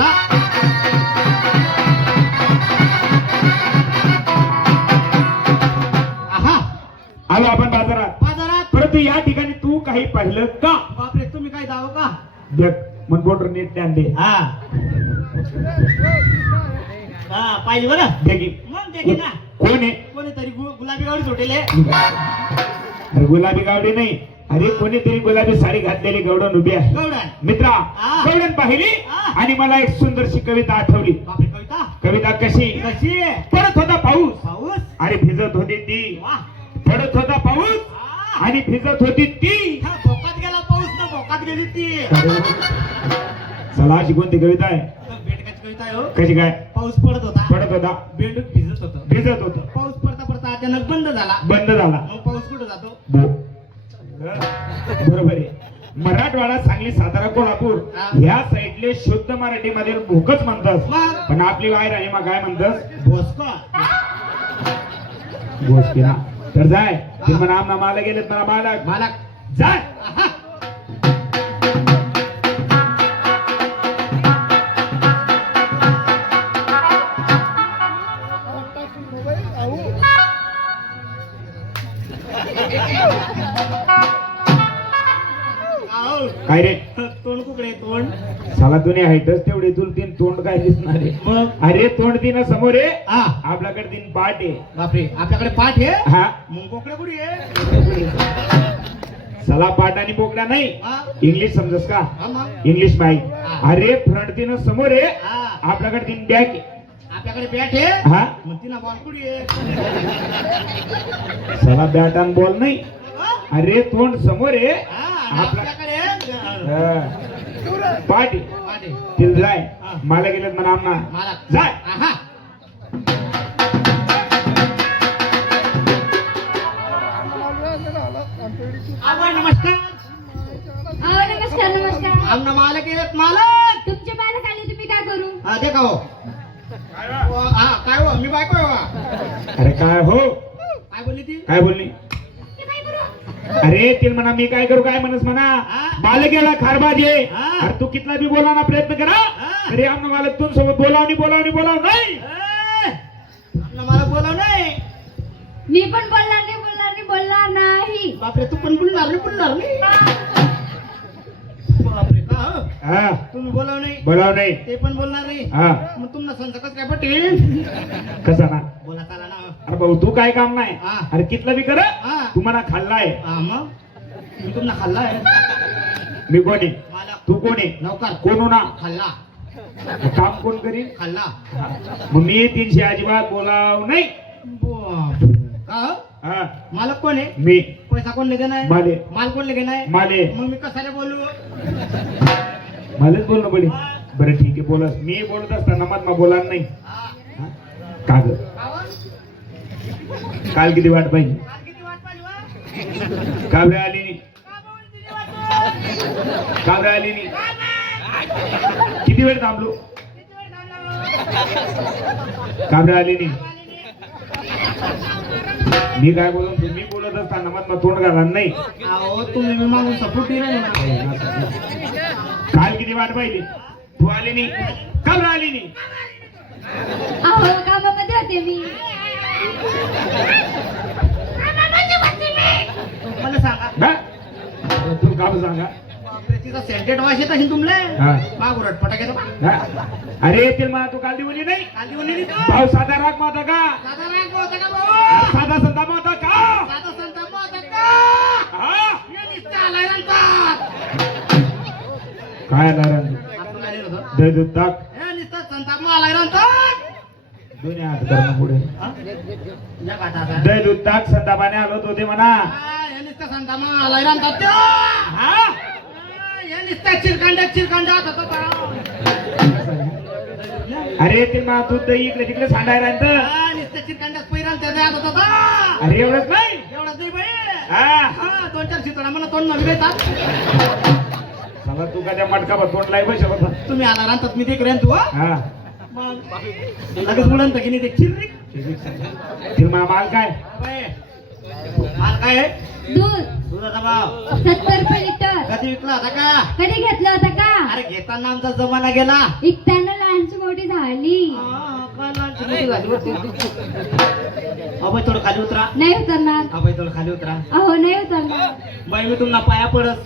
चला आहा आलो आपण बाजारात. बाजारात परंतु या ठिकाणी तू काही पाहिलं का? बापरे तुम्ही काय जावं का बघ मन बोटर नीट आणले. हा हा पाहिजे बरं देखी मग देखी ना कोण आहे? कोणीतरी गुलाबी गावडी सुटेले अरे गुलाबी गावडी नाही, अरे कोणीतरी गुलाबी साडी घातलेली गवडण उभी आहे. गवडण मित्रा हा. गवडण पाहिली हा. आणि मला एक सुंदरशी कविता आठवली. बापरे कविता कविता कशी? कशी पडत होता पाऊस पाऊस आणि भिजत होती ती. वा पडत होता पाऊस हा. आणि भिजत होती ती. हा, भोकात गेला पाऊस ना भोकात गेली ती चला अशी कोणती कविता आहे? बेटकाची कविता आहे हो. कशी काय? पाऊस पडत होता पडत होता बेंडूक भिजत होतं भिजत होत पाऊस पडता पडता अचानक बंद झाला बंद झाला. मग पाऊस कुठं जातो बरोबर आहे. मराठवाडा, सांगली, सातारा, कोल्हापूर हा. ह्या साईडले शुद्ध मराठीमध्ये भोकच म्हणतात. मग पण आपली वायर आणि मग काय म्हणतात? भोसका गोष्टी ना. तर जाय ते म्हणा आमना मालक गेलेत मला मालक मला जाय. आहा. आहो. काय रे तोंड कुकडे तोंड साला दुनिया आहेतच तेवढे तुला तीन तोंड काय दिसणार आहे? मग अरे तोंड तीन समोर आहे, हा आपल्याकडे तीन पाठ आहे. बापरे आपल्याकडे पाठ आहे हा मग बोकडे कुठे आहे साला पाठ आणि बोकड्या नाही. हा इंग्लिश समजस का? हा मग इंग्लिश माही. हा. अरे फ्रंट तीन समोर आहे, हा आपल्याकडे तीन बॅक आहे. आपल्याकडे बॅट आहे हा मग तिला बॉल कुठे आहे साला बॅट आणि बॉल नाही. हा? अरे तोंड समोर आहे, हा, आणि आपला- आपल्याकडे पाठ आहे. पाठ आहे. तिला जाय हा. मला गेलेत म्हणा आमना मला जाय. आहा आपण नमस्कार नमस्कार नमस्कार. आमना मालक येत मालक तुमचे बालक आले तुम्ही काय करू? हा देखा हो हा काय हो मी बायको आहे हो. अरे काय हो? काय बोलली ती काय बोलली? ते काय करू? अरे तिला म्हणा मी काय करू काय म्हणस म्हणा. हा. बालक याला खारबाज आहे. हा. अरे तू कितला बी बोलावना प्रयत्न करा हा. तरी आमना मालक तुम सोबत बोलाव नाही. आमना मालक बोलाव नाही मी पण बोलणार नाही. बापरे तू पण बोलणार नाही बापरे का हो? हा तुम्ही बोलाव नाही बोलाव नाही. ते पण बोलणार नाही हा मग तुम्हाला संसकच काय पटेल कसा ना? बोला चाला ना अरे भाऊ तू काय काम नाही. हा. अरे कितला बी कर हा तुम्हाला खाल्लाय. हा मग मी तुम्हाला खाल्ला आहे मी कोण आहे? मला तू कोण आहे? नौकर कोण ना? खाल्ला काम कोण करीन? खाल्ला मग मी 300 अजिबात बोलाव नाही. का हो? हा मालक कोण आहे मी पैसा कोण लेगे नाही माले माल कोण लेगे नाही माले मग मी कशाला बोलू मलाच बोलणं पडेल. बरं ठीक आहे बोलस. मी बोलत असताना मग बोला नाही. हा. का ग का हो? काल किती वाट पाहिजे? काल किती वाट पाहिली वा? काबरे आली नाही. का बोलली तुझी वाट? काबरे आली नाही. किती वेळ थांबलो? किती वेळ थांबला? काबरे आली नाही. आली नाही. मी काय बोलून तुम्ही बोलत असताना मग तोंड घाला नाही. अहो तुम्ही मी मागून सपोर्ट नाही ना काल किती वाट पाहिली? तू आली नाही. काबरे आली नाही. अहो कामामध्ये होते मी. मला सांगा हा? तू काम सांगा. बापरे, तिचा सेंटेड वास येत असेल तुमले हा. मागुरट फटाक्याचा का हा? अरे ते मला तू काल दिवली नाही. काली बोलली नी तू भाऊ साधा राग माता का? दादा रँक होता का भाऊ साधा संता माता का? दादा संता होता का हा? ये निस्ता आलाय रंतात काय आला रंग? आपण आलेलो होतो दही दूध ताक हे निस्ता संता आलाय रंतात दोन्ही हात करणं पुढे. या काटा दही दूध ताक संतापाने आलो होते म्हणा. हे निस्ता संता आलाय रंतात हा? हे निस्ता चिरकांड्या होता तो अरे ते मा तू दही इकडे तिकडे सांडायला आणतं. निस्ता चिरकांड्यात पैरान त्या द्यात होता अरे एवढंच नाही. एवढा नाही बाई हा हा 2-4 चितळा मला तोंड नवी येतात मला तू का त्या मटका तोंड लाई बस होता. तुम्ही आला राहतात मी तिकडे तू हा लगेच मुलांत की नाही ते चिररी तिला माल काय? माल काय आहे दूध दुधाचा भाव 70 रुपये लिटर. कधी विकला होता का कधी घेतलं होतं का? अरे घेताना आमचा जमाना गेला विकताना लहानची मोठी झाली. काय लहानची मोठी झाली होती. अभय थोडं खाली उतरा. नाही उतरणार. अभय थोडं खाली उतरा. अहो नाही उतरणार. बाई मी तुम्हाला पाया पडत.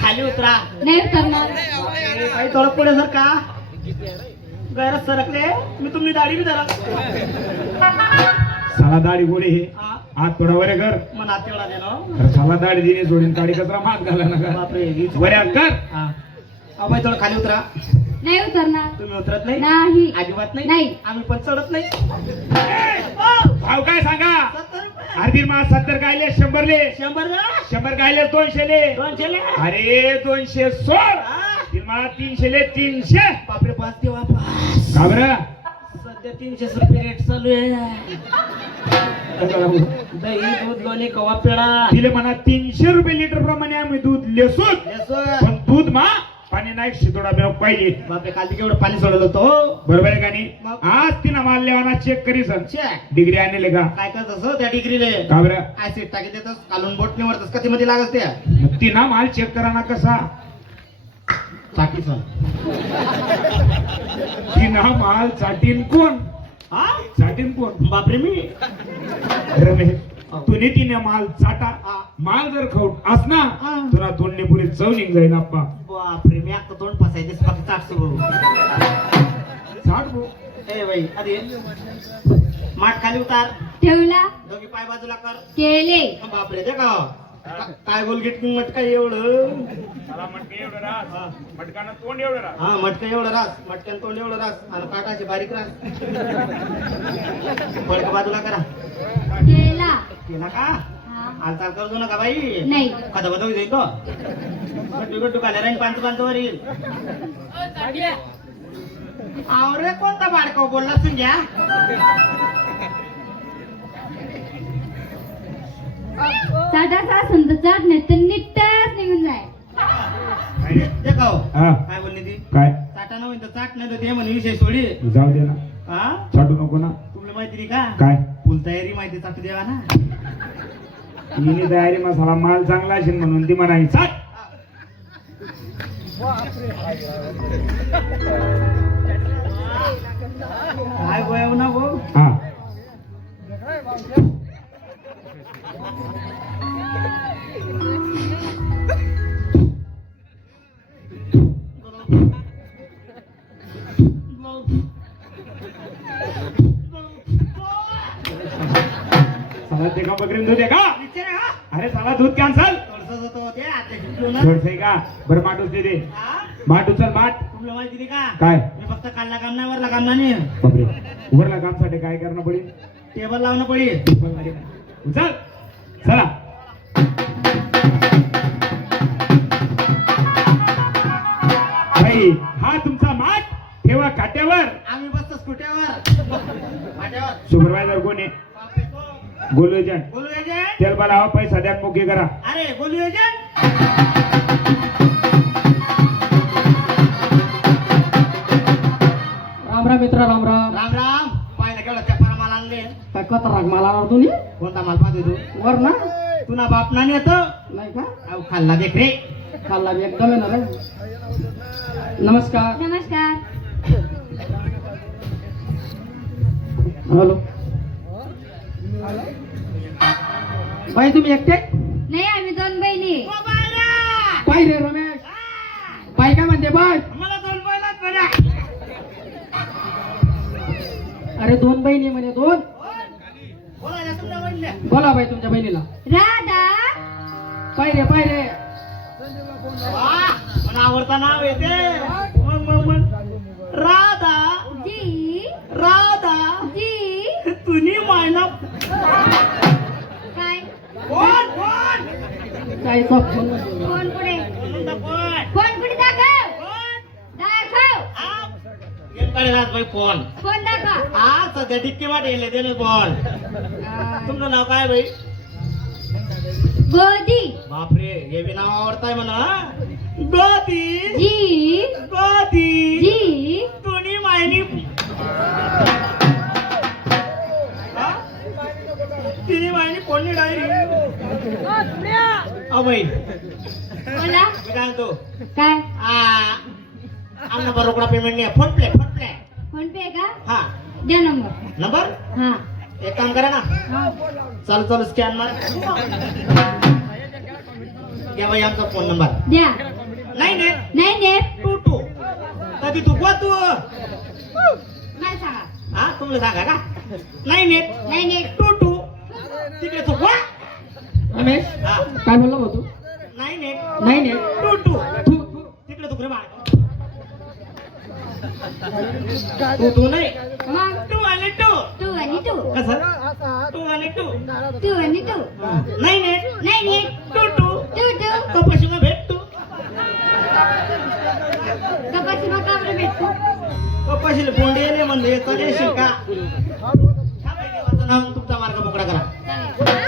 खाली उतरा. नाही उतरणार. काही थोडं पुढे सर का गैरच सरकले मी तुम्ही दाढी बी धरा. साला दाढी गोडे हे हात थोडा वरे कर. मनात तेवढा दे ना. अरे साला दाढी दिली जोडीन काढी कचरा मात घाला नका. बापरे हीच वरे हात कर. अभय थोडं खाली उतरा. नाही उतरणार. तुम्ही उतरत नाही. नाही. अजिबात नाही. नाही. आम्ही पण चढत नाही. भाव काय सांगा. 70 रुपये. अर्धी मा 70 गायले 100 ले 100 गायले 200 ले. 200 ले. अरे 200 सोड. तिलमा 300 ले 300. बापरे 5 ते वापस. का बरं सध्या 300 रुपये रेट चालू आहे. दही दूध लोणी कवा पेडा. तिले म्हणा 300 रुपये लिटर प्रमाणे आम्ही दूध लेसून पण दूध मा पाणी नाही शितोडा बेव पाहिजे. बापरे काल केवढं पाणी सोडलं होतं. बरोबर आहे का नाही. मग? आज तिनं माल लेवाना चेक करी सर चेक डिग्री आणले का. काय करत असं त्या डिग्रीले का बरं ऍसिड टाकी देतस कालून बोट निवडतस कधी मध्ये लागत त्या मग तिनं माल चेक करा ना कसा. चाकी सण तिनं माल चाटीन कोण हा चाटीन कोण. बापरे मी रमेश तुने तिने माल चाटा. हा. माल जर खाऊट असना हा. तुला तोंडने पुरी चव निघ जाईन आप्पा. बापरे मी आता तोंड फसायचेस बाकी चाटतो भाऊ. चाट भाऊ. ए बाई अरे माठ खाली उतार. ठेवला. दोघी पाय बाजूला कर. केले. बापरे दे का काय गोलगीट मटका एवढं. मटकानं तोंड एवढं राहा. हा मटका एवढं रास मटक्यान तोंड एवढं रास आणि काटाचे बारीक रास. पडका बाजूला करा. केला. केला का हा. हालचाल करू दो नका बाई. नाही. कदा बदल जाईल तो गट्टू गट्टू खाल्या राहील पांच वर येईल. आवरे कोणता बाडका बोलला तू घ्या. चाटाचा संत चाट नाही तर नीटच निघून जाय. देखाव हा काय बोलली ती. काय चाटा न तर चाट नाही तर ते म्हणे विषय सोडी. जाऊ दे ना हा चाटू नको ना. तुला माहिती नाही का काय फुल तयारी माहिती चाटू देवा ना. हिने तयारी मसाला माल चांगला असेल म्हणून ती म्हणाली चाट. काय गोयाव ना भाऊ. हा साला ते का बकरीन दूध आहे का. अरे साला दूध कॅन्सल. थोडंसं होतं ते आता शिकलो ना. थोडसं का बरं माटूच दे दे. हा? माट उचल माट. तुला माहिती नाही का काय मी फक्त काढला काम नाही वरला काम नाही. बापरे वरला कामसाठी काय करणं पडेल. टेबल लावणं पडेल. उचल चला. भाई हा तुमचा माठ ठेवा काट्यावर. आम्ही बसतो स्कूट्यावर फाट्यावर. सुपरवायझर कोण आहे. बापरे, कोण? गोलू एजंट. बोलू एजंट. तेल बोलावा पैसा द्या मोके करा. अरे बोलू एजंट. राम राम मित्र राम राम. राम राम पाहिलं केवढा त्या परमाला आणले. काय कथा राग मला आणणार तुम्ही कोणता माल पाहतोय तू. वर ना तुला बाप नाही येतो. नाही का अहो खाल्ला देख रे. खाल्ला मी एकदम येणार आहे. नमस्कार. नमस्कार. हॅलो बाई तुम्ही एकटे नाही आम्ही 2 बहिणी. ओ बायला. बाई रे रमेश बाई काय म्हणते बाय. मला दोन बैलात बघा. अरे 2 बहिणी म्हणे 2. बोला ना तुमच्या बहिणीला. बोला बाई तुमच्या बहिणीला. राधा. पाय रे वाह, मला आवडता नाव येते. मग राधा जी. राधा जी. तुनी मायना काय कोण कोण काय सब कोण पुढे. कोण कोण पुढे दाखव. कोण दाखव. कडे राहत बाई फोन. कोण दाखव. हा सध्या डिक्की वाट येले ते फोन. तुमचं नाव काय बाई. गोदी. बापरे हे बी नाव आवडताय म्हणा. गोदी जी. गोदी जी. तुनी मायनी. तिने मायनी कोणी डायरी. अ बाई बोला. मी काय म्हणतो काय आमना नंबर रोकडा पेमेंट नाही फोन पे फोन पे का हा द्या नंबर नंबर हा एक काम करा ना हा चालू स्कॅन मार घ्या बाई आमचा फोन नंबर द्या 98 2 22 कधी तू को तू मला सांगा हा तुम्हाला सांगा का 98 22 तिकडे तू को रमेश हा काय बोलला भाऊ तू 98 नाही नाही 22 तिकडे तू रे बाळ तू नाही मग 2 आणि 2 तू आणि तू कसं 2 आणि 2 तू आणि तू 98 22 तू कपाशी मग भेट तू कपाशी मग का बरं भेटतो कपाशीला कोंडे येणे म्हणले येता येशील का हा बाई देवाचं नाव तुमचा मार्ग मोकळा करा चालेल